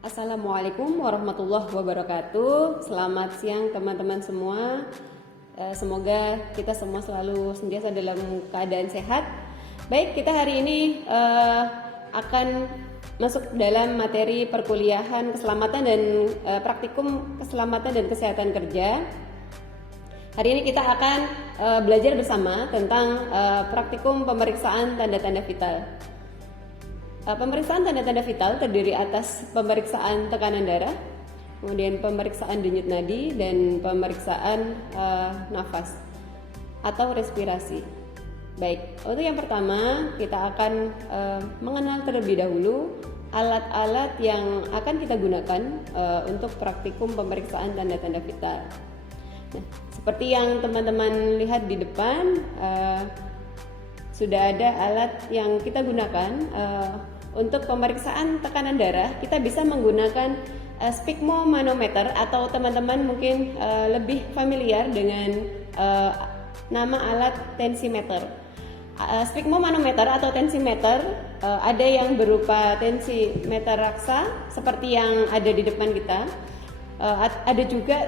Assalamualaikum warahmatullahi wabarakatuh. Selamat siang teman-teman semua. Semoga kita semua selalu senantiasa dalam keadaan sehat. Baik, kita hari ini akan masuk dalam materi perkuliahan keselamatan dan praktikum keselamatan dan kesehatan kerja. Hari ini kita akan belajar bersama tentang praktikum pemeriksaan tanda-tanda vital. Pemeriksaan tanda-tanda vital terdiri atas pemeriksaan tekanan darah, kemudian pemeriksaan denyut nadi, dan pemeriksaan nafas atau respirasi. Baik, untuk yang pertama kita akan mengenal terlebih dahulu alat-alat yang akan kita gunakan untuk praktikum pemeriksaan tanda-tanda vital. Nah, seperti yang teman-teman lihat di depan, sudah ada alat yang kita gunakan untuk pemeriksaan tekanan darah. Kita bisa menggunakan sphygmomanometer, atau teman-teman mungkin lebih familiar dengan nama alat tensimeter. Sphygmomanometer atau tensimeter ada yang berupa tensimeter raksa seperti yang ada di depan kita. Ada juga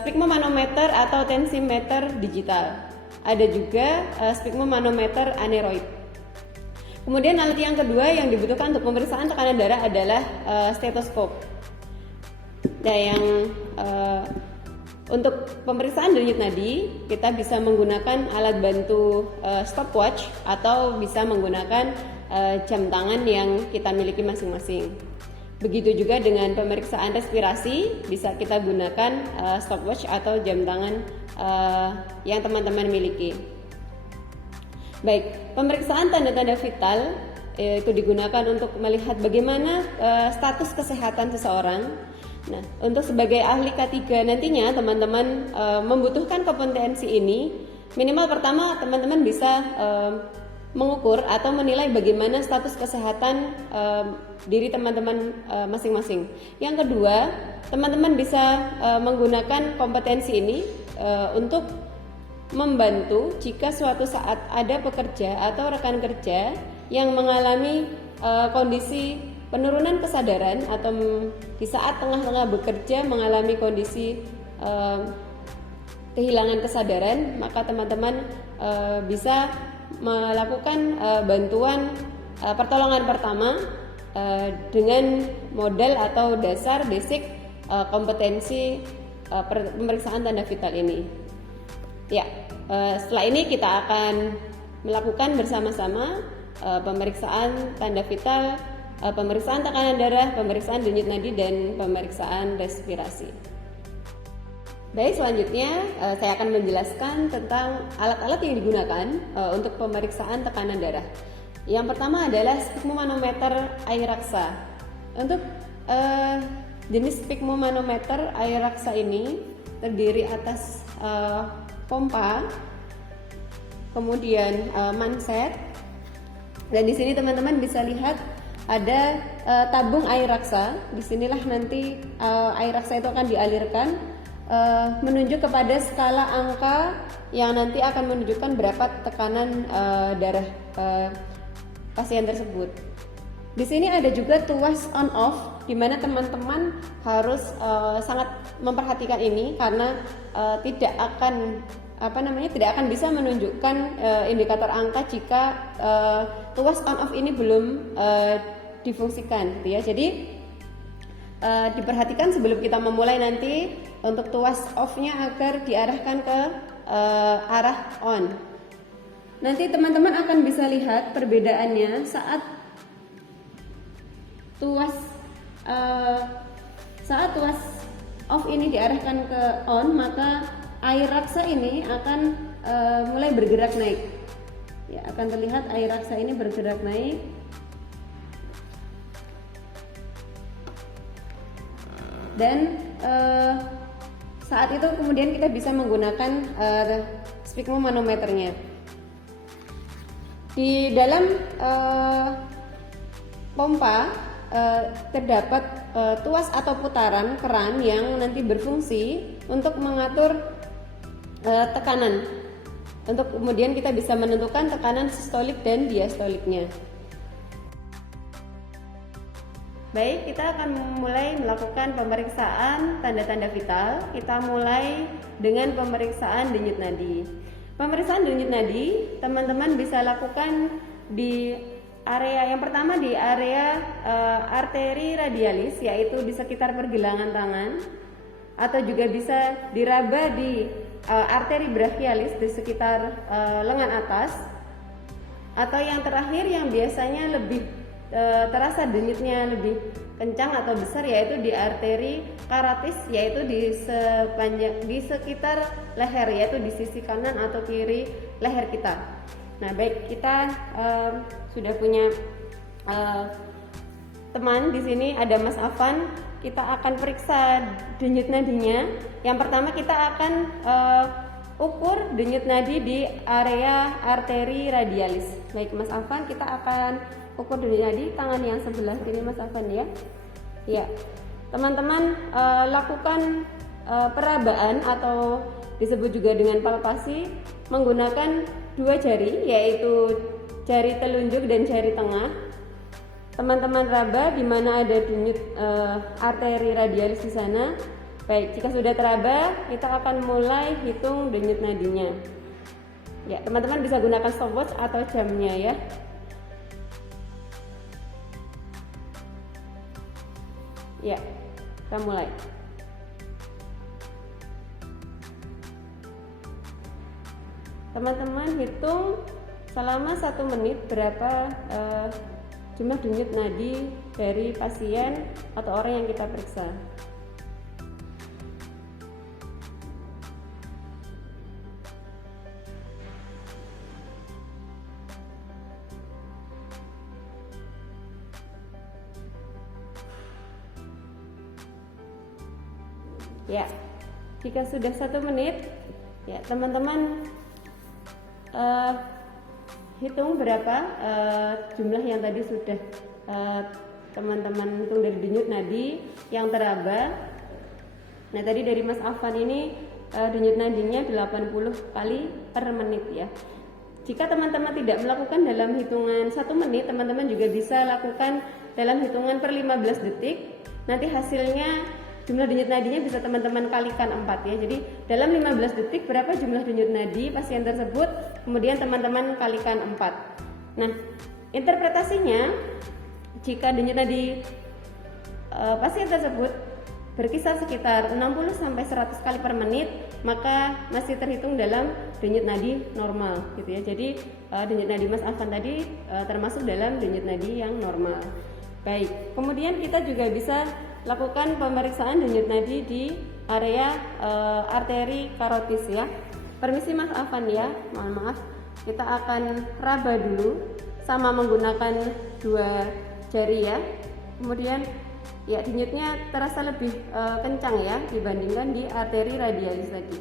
sphygmomanometer atau tensimeter digital. Ada juga sphygmomanometer aneroid. Kemudian alat yang kedua yang dibutuhkan untuk pemeriksaan tekanan darah adalah stetoskop. Nah, yang untuk pemeriksaan denyut nadi kita bisa menggunakan alat bantu stopwatch atau bisa menggunakan jam tangan yang kita miliki masing-masing. Begitu juga dengan pemeriksaan respirasi, bisa kita gunakan stopwatch atau jam tangan yang teman-teman miliki. Baik, pemeriksaan tanda-tanda vital itu digunakan untuk melihat bagaimana status kesehatan seseorang. Nah, untuk sebagai ahli K3 nantinya teman-teman membutuhkan kompetensi ini. Minimal pertama teman-teman bisa mengukur atau menilai bagaimana status kesehatan diri teman-teman masing-masing. Yang kedua, teman-teman bisa menggunakan kompetensi ini untuk membantu jika suatu saat ada pekerja atau rekan kerja yang mengalami kondisi penurunan kesadaran atau di saat tengah-tengah bekerja mengalami kondisi kehilangan kesadaran, maka teman-teman bisa melakukan bantuan pertolongan pertama dengan modal atau dasar basic kompetensi pemeriksaan tanda vital ini. Ya, setelah ini kita akan melakukan bersama-sama pemeriksaan tanda vital, pemeriksaan tekanan darah, pemeriksaan denyut nadi, dan pemeriksaan respirasi. Baik, selanjutnya saya akan menjelaskan tentang alat-alat yang digunakan untuk pemeriksaan tekanan darah. Yang pertama adalah sphygmomanometer air raksa. Untuk jenis sphygmomanometer air raksa ini terdiri atas pompa, kemudian manset, dan di sini teman-teman bisa lihat ada tabung air raksa. Disinilah nanti air raksa itu akan dialirkan menunjuk kepada skala angka yang nanti akan menunjukkan berapa tekanan darah pasien tersebut. Di sini ada juga tuas on off, di mana teman-teman harus sangat memperhatikan ini karena tidak akan bisa menunjukkan indikator angka jika tuas on off ini belum difungsikan, gitu ya. Jadi diperhatikan sebelum kita memulai nanti untuk tuas off-nya agar diarahkan ke arah on. Nanti teman-teman akan bisa lihat perbedaannya saat tuas off ini diarahkan ke on, maka air raksa ini akan mulai bergerak naik. Ya, akan terlihat air raksa ini bergerak naik. Dan saat itu kemudian kita bisa menggunakan sphygmomanometernya. Di dalam pompa terdapat tuas atau putaran keran yang nanti berfungsi untuk mengatur tekanan. untuk kemudian kita bisa menentukan tekanan sistolik dan diastoliknya. Baik, kita akan mulai melakukan pemeriksaan tanda-tanda vital. Kita mulai dengan pemeriksaan denyut nadi. Pemeriksaan denyut nadi, teman-teman bisa lakukan di area yang pertama, di area arteri radialis, yaitu di sekitar pergelangan tangan, atau juga bisa diraba di arteri brachialis di sekitar lengan atas, atau yang terakhir yang biasanya lebih terasa denyutnya lebih kencang atau besar, yaitu di arteri karotis, yaitu di sekitar leher, yaitu di sisi kanan atau kiri leher kita. Nah, baik, kita sudah punya teman di sini, ada Mas Afan. Kita akan periksa denyut nadinya. Yang pertama kita akan ukur denyut nadi di area arteri radialis. Baik, Mas Afan, kita akan ukur denyut nadi tangan yang sebelah kiri Mas Afan ya. Ya, teman-teman lakukan perabaan atau disebut juga dengan palpasi menggunakan dua jari, yaitu jari telunjuk dan jari tengah. Teman-teman raba di mana ada denyut arteri radialis di sana. Baik, jika sudah teraba, kita akan mulai hitung denyut nadinya. Ya, teman-teman bisa gunakan stopwatch atau jamnya ya. Ya, kita mulai. Teman-teman hitung selama 1 menit berapa jumlah denyut nadi dari pasien atau orang yang kita periksa. Ya, jika sudah 1 menit, ya teman-teman hitung berapa jumlah yang tadi sudah teman-teman hitung dari denyut nadi yang teraba. Nah, tadi dari Mas Afan ini denyut nadinya 80 kali per menit ya. Jika teman-teman tidak melakukan dalam hitungan 1 menit, teman-teman juga bisa lakukan dalam hitungan per 15 detik. Nanti hasilnya jumlah denyut nadinya bisa teman-teman kalikan 4 ya. Jadi dalam 15 detik berapa jumlah denyut nadi pasien tersebut, kemudian teman-teman kalikan 4. Nah, interpretasinya jika denyut nadi pasien tersebut berkisar sekitar 60 sampai 100 kali per menit, maka masih terhitung dalam denyut nadi normal gitu ya. Jadi denyut nadi Mas Afan tadi termasuk dalam denyut nadi yang normal. Baik, kemudian kita juga bisa lakukan pemeriksaan denyut nadi di area arteri karotis ya. Permisi Mas Afan ya, mohon maaf. Kita akan raba dulu sama menggunakan 2 jari ya. Kemudian ya denyutnya terasa lebih kencang ya dibandingkan di arteri radialis tadi.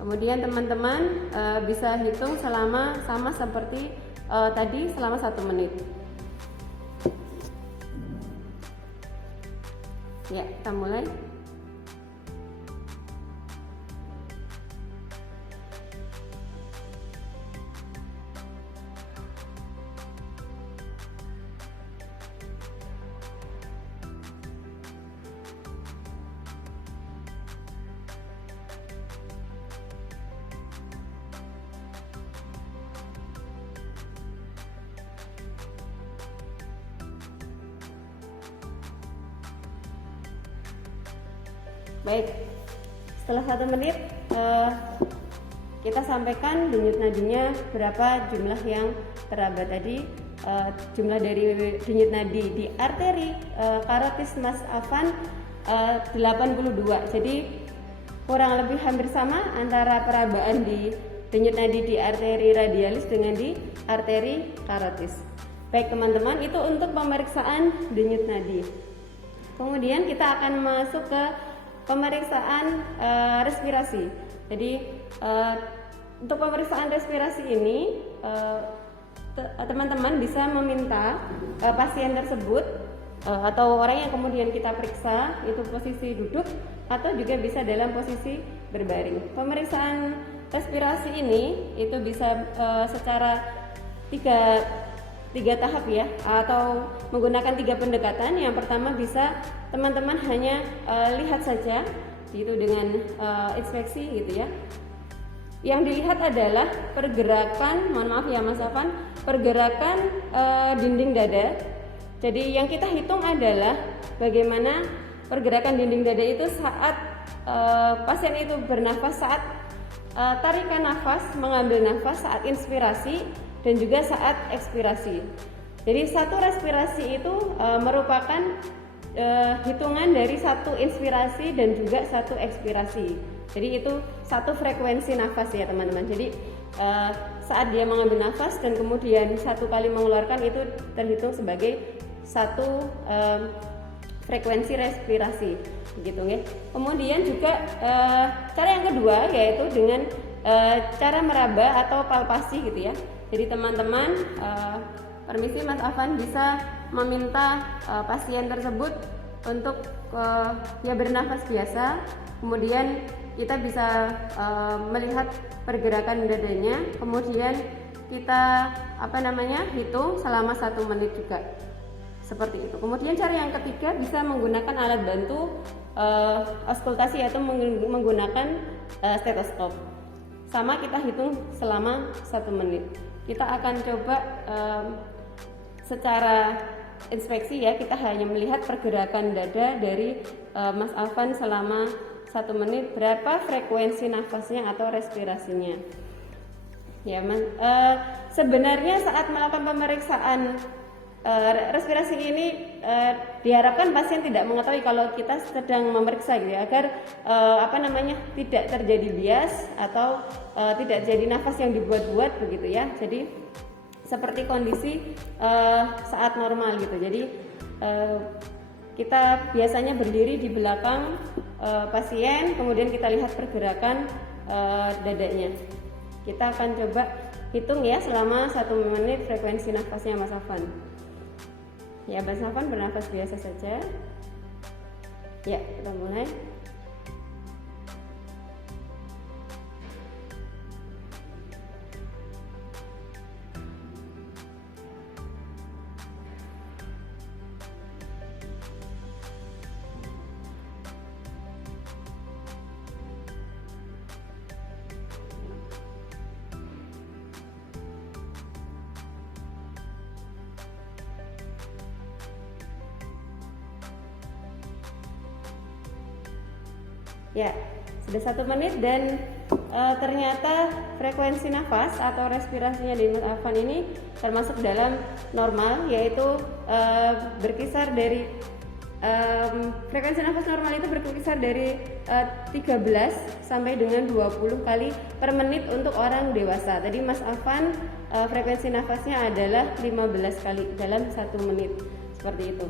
Kemudian teman-teman bisa hitung selama sama seperti tadi selama 1 menit. Ya, kita mulai. Baik, setelah 1 menit kita sampaikan denyut nadinya berapa jumlah yang teraba tadi. Jumlah dari denyut nadi di arteri karotis Mas Afan 82. Jadi kurang lebih hampir sama antara perabaan di denyut nadi di arteri radialis dengan di arteri karotis. Baik teman-teman, itu untuk pemeriksaan denyut nadi. Kemudian kita akan masuk ke pemeriksaan respirasi. Jadi untuk pemeriksaan respirasi ini teman-teman bisa meminta pasien tersebut atau orang yang kemudian kita periksa itu posisi duduk atau juga bisa dalam posisi berbaring. Pemeriksaan respirasi ini itu bisa secara tiga tahap ya, atau menggunakan 3 pendekatan. Yang pertama bisa teman-teman hanya lihat saja gitu dengan inspeksi gitu ya. Yang dilihat adalah pergerakan, mohon maaf ya Mas Afan, pergerakan dinding dada. Jadi yang kita hitung adalah bagaimana pergerakan dinding dada itu saat pasien itu bernafas, saat tarikan nafas, mengambil nafas, saat inspirasi, dan juga saat ekspirasi. Jadi satu respirasi itu merupakan hitungan dari satu inspirasi dan juga satu ekspirasi. Jadi itu satu frekuensi nafas ya teman-teman. Jadi saat dia mengambil nafas dan kemudian satu kali mengeluarkan itu terhitung sebagai satu frekuensi respirasi, gitu ya. Kemudian juga cara yang kedua yaitu dengan cara meraba atau palpasi gitu ya. Jadi teman-teman, permisi Mas Afan bisa meminta pasien tersebut untuk ya bernafas biasa, kemudian kita bisa melihat pergerakan dadanya, kemudian kita hitung selama 1 menit juga, seperti itu. Kemudian cara yang ketiga bisa menggunakan alat bantu auskultasi, yaitu menggunakan stetoskop. Sama kita hitung selama 1 menit. Kita akan coba secara inspeksi ya, kita hanya melihat pergerakan dada dari Mas Afan selama 1 menit, berapa frekuensi nafasnya atau respirasinya. Ya, sebenarnya saat melakukan pemeriksaan respirasi ini diharapkan pasien tidak mengetahui kalau kita sedang memeriksa gitu ya, agar tidak terjadi bias atau tidak jadi nafas yang dibuat-buat begitu ya. Jadi seperti kondisi saat normal gitu. Jadi kita biasanya berdiri di belakang pasien, kemudian kita lihat pergerakan dadanya. Kita akan coba hitung ya selama 1 menit frekuensi nafasnya Mas Afan. Ya, Mas Afan bernafas biasa saja. Ya, kita mulai. Ya, sudah 1 menit dan ternyata frekuensi nafas atau respirasinya di Mas Afan ini termasuk dalam normal, yaitu berkisar dari frekuensi nafas normal itu berkisar dari 13 sampai dengan 20 kali per menit untuk orang dewasa. Tadi Mas Afan frekuensi nafasnya adalah 15 kali dalam 1 menit, seperti itu.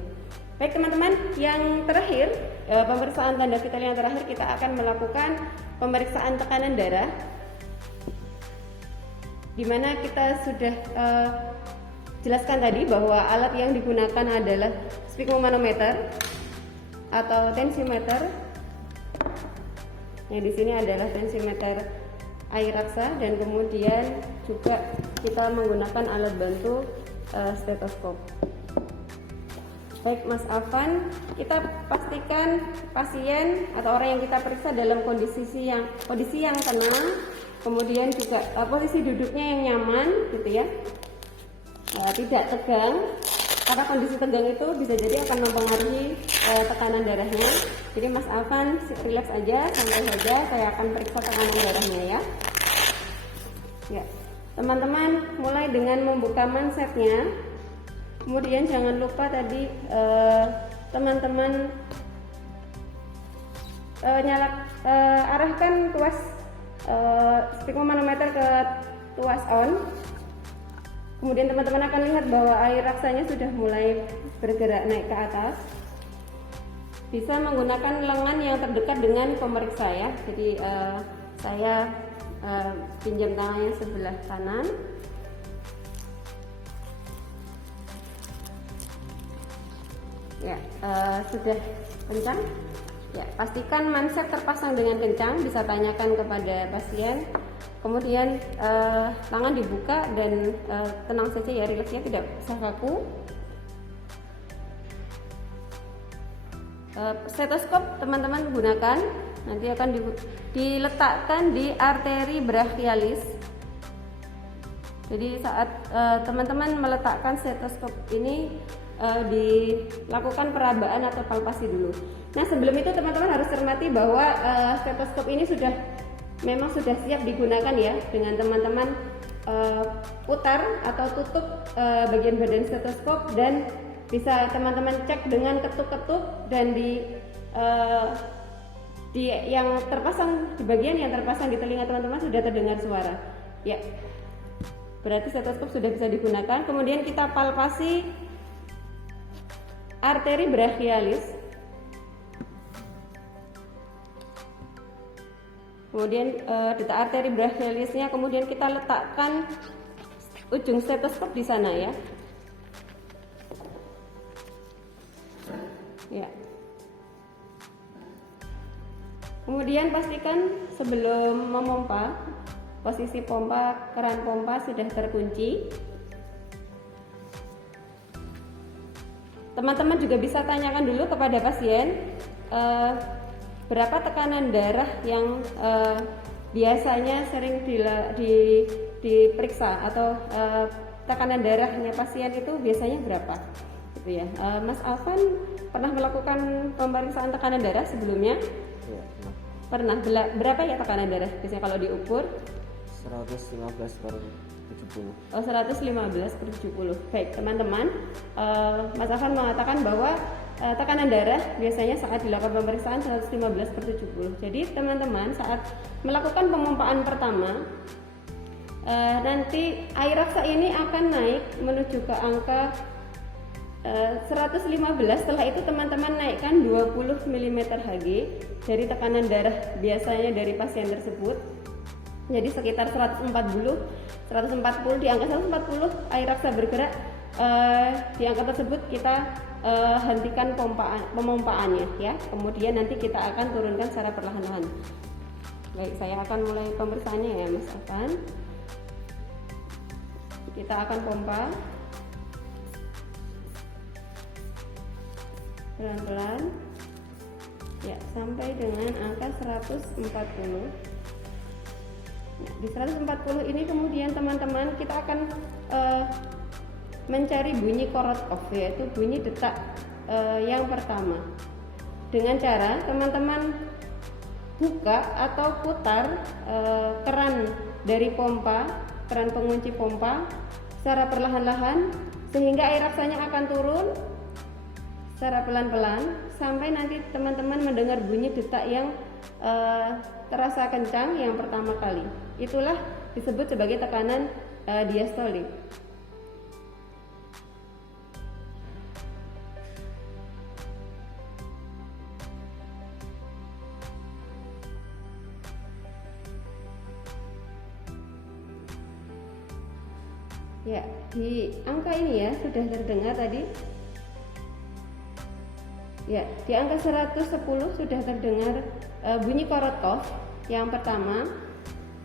Baik teman-teman, yang terakhir, pemeriksaan tanda vital yang terakhir, kita akan melakukan pemeriksaan tekanan darah, di mana kita sudah jelaskan tadi bahwa alat yang digunakan adalah sphygmomanometer atau tensimeter. Yang di sini adalah tensimeter air raksa, dan kemudian juga kita menggunakan alat bantu stetoskop. Baik Mas Afan, kita pastikan pasien atau orang yang kita periksa dalam kondisi yang tenang, kemudian juga posisi duduknya yang nyaman gitu ya, tidak tegang, karena kondisi tegang itu bisa jadi akan mempengaruhi tekanan darahnya. Jadi Mas Afan relax aja, santai saja, saya akan periksa tekanan darahnya ya. Ya, teman-teman mulai dengan membuka mansetnya. Kemudian jangan lupa tadi teman-teman arahkan tuas sphygmomanometer ke tuas on. Kemudian teman-teman akan lihat bahwa air raksanya sudah mulai bergerak naik ke atas. Bisa menggunakan lengan yang terdekat dengan pemeriksa ya. Jadi saya pinjam tangannya sebelah kanan. Ya, sudah kencang. Ya, pastikan manset terpasang dengan kencang. Bisa tanyakan kepada pasien. Kemudian tangan dibuka dan tenang saja ya, rileksnya, tidak usah kaku. Stetoskop teman-teman gunakan nanti akan diletakkan di arteri brachialis. Jadi saat teman-teman meletakkan stetoskop ini dilakukan perabaan atau palpasi dulu. Nah, sebelum itu teman-teman harus cermati bahwa stetoskop ini memang sudah siap digunakan ya, dengan teman-teman putar atau tutup bagian badan stetoskop, dan bisa teman-teman cek dengan ketuk-ketuk, dan di yang terpasang, di bagian yang terpasang di telinga teman-teman sudah terdengar suara ya, berarti stetoskop sudah bisa digunakan. Kemudian kita palpasi arteri brachialis. Kemudian detak arteri brachialisnya, kemudian kita letakkan ujung stetoskop di sana ya. Ya. Kemudian pastikan sebelum memompa, posisi pompa, keran pompa sudah terkunci. Teman-teman juga bisa tanyakan dulu kepada pasien berapa tekanan darah yang biasanya sering diperiksa, atau tekanan darahnya pasien itu biasanya berapa, gitu ya. Mas Alvan pernah melakukan pemeriksaan tekanan darah sebelumnya? Ya, pernah. Berapa ya tekanan darah biasanya kalau diukur? 115/70. Oh, 115/70. Baik teman-teman, Mas Afan mengatakan bahwa tekanan darah biasanya saat dilakukan pemeriksaan 115/70. Jadi teman-teman saat melakukan pemompaan pertama, nanti air raksa ini akan naik menuju ke angka 115. Setelah itu teman-teman naikkan 20 mm Hg dari tekanan darah biasanya dari pasien tersebut. Jadi sekitar 140 di angka 140 air raksa bergerak. Di angka tersebut kita hentikan pemompaannya ya. Kemudian nanti kita akan turunkan secara perlahan-lahan. Baik, saya akan mulai pemeriksaannya ya Mas Afan. Kita akan pompa pelan-pelan ya sampai dengan angka 140. Nah, di 140 ini kemudian teman-teman kita akan mencari bunyi cut off, yaitu bunyi detak yang pertama, dengan cara teman-teman buka atau putar keran dari pompa, keran pengunci pompa secara perlahan-lahan sehingga air raksanya akan turun secara pelan-pelan sampai nanti teman-teman mendengar bunyi detak yang terasa kencang yang pertama kali. Itulah disebut sebagai tekanan diastolik. Ya, di angka ini ya sudah terdengar tadi. Ya, di angka 110 sudah terdengar bunyi Korotov yang pertama.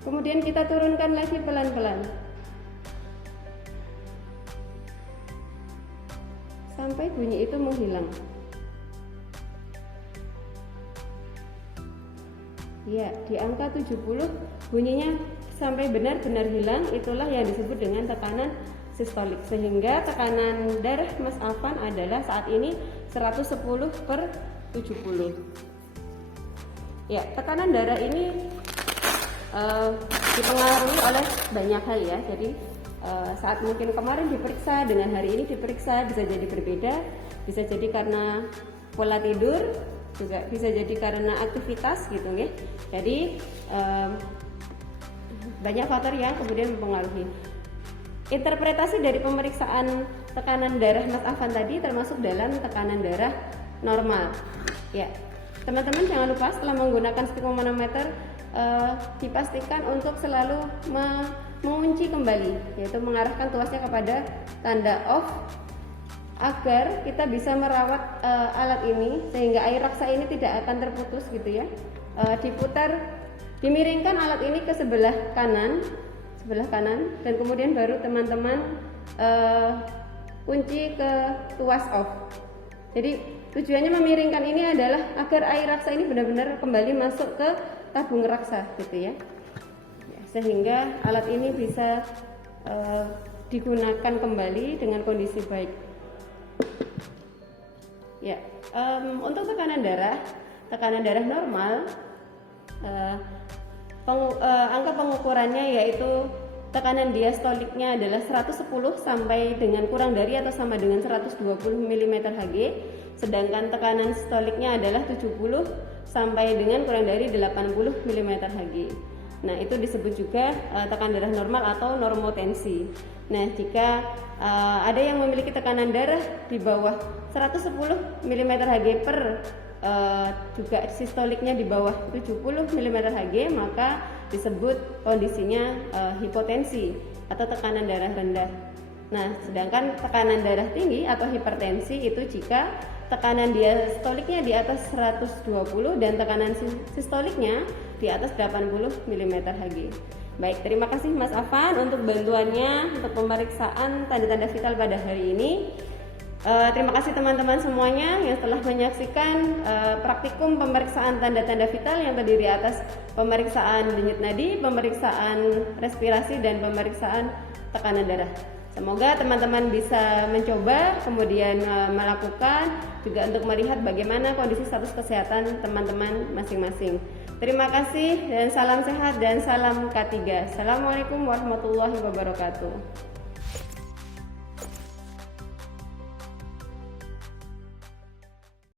Kemudian kita turunkan lagi pelan-pelan sampai bunyi itu menghilang. Ya, di angka 70 bunyinya sampai benar-benar hilang. Itulah yang disebut dengan tekanan sistolik, sehingga tekanan darah Mas Afan adalah saat ini 110/70. Ya, tekanan darah ini dipengaruhi oleh banyak hal ya. Jadi saat mungkin kemarin diperiksa dengan hari ini diperiksa bisa jadi berbeda. Bisa jadi karena pola tidur, juga bisa jadi karena aktivitas gitu ya. Jadi banyak faktor yang kemudian mempengaruhi. Interpretasi dari pemeriksaan tekanan darah Mas Afan tadi termasuk dalam tekanan darah normal. Ya, teman-teman jangan lupa setelah menggunakan sphygmomanometer dipastikan untuk selalu mengunci kembali, yaitu mengarahkan tuasnya kepada tanda off agar kita bisa merawat alat ini sehingga air raksa ini tidak akan terputus gitu ya. Dimiringkan alat ini ke sebelah kanan, dan kemudian baru teman-teman kunci ke tuas off. Jadi tujuannya memiringkan ini adalah agar air raksa ini benar-benar kembali masuk ke tabung raksa gitu ya. Sehingga alat ini bisa digunakan kembali dengan kondisi baik. Ya, untuk tekanan darah normal, angka pengukurannya yaitu tekanan diastoliknya adalah 110 sampai dengan kurang dari atau sama dengan 120 mm Hg, sedangkan tekanan sistoliknya adalah 70 sampai dengan kurang dari 80 mm Hg. Nah, itu disebut juga tekanan darah normal atau normotensi. Nah, jika ada yang memiliki tekanan darah di bawah 110 mm Hg per juga sistoliknya di bawah 70 mm Hg, maka disebut kondisinya hipotensi atau tekanan darah rendah. Nah, sedangkan tekanan darah tinggi atau hipertensi itu jika tekanan diastoliknya di atas 120 dan tekanan sistoliknya di atas 80 mm Hg. Baik, terima kasih Mas Afan untuk bantuannya untuk pemeriksaan tanda-tanda vital pada hari ini. Terima kasih teman-teman semuanya yang telah menyaksikan praktikum pemeriksaan tanda-tanda vital yang terdiri atas pemeriksaan denyut nadi, pemeriksaan respirasi, dan pemeriksaan tekanan darah. Semoga teman-teman bisa mencoba, kemudian melakukan juga untuk melihat bagaimana kondisi status kesehatan teman-teman masing-masing. Terima kasih dan salam sehat dan salam K3. Assalamualaikum warahmatullahi wabarakatuh.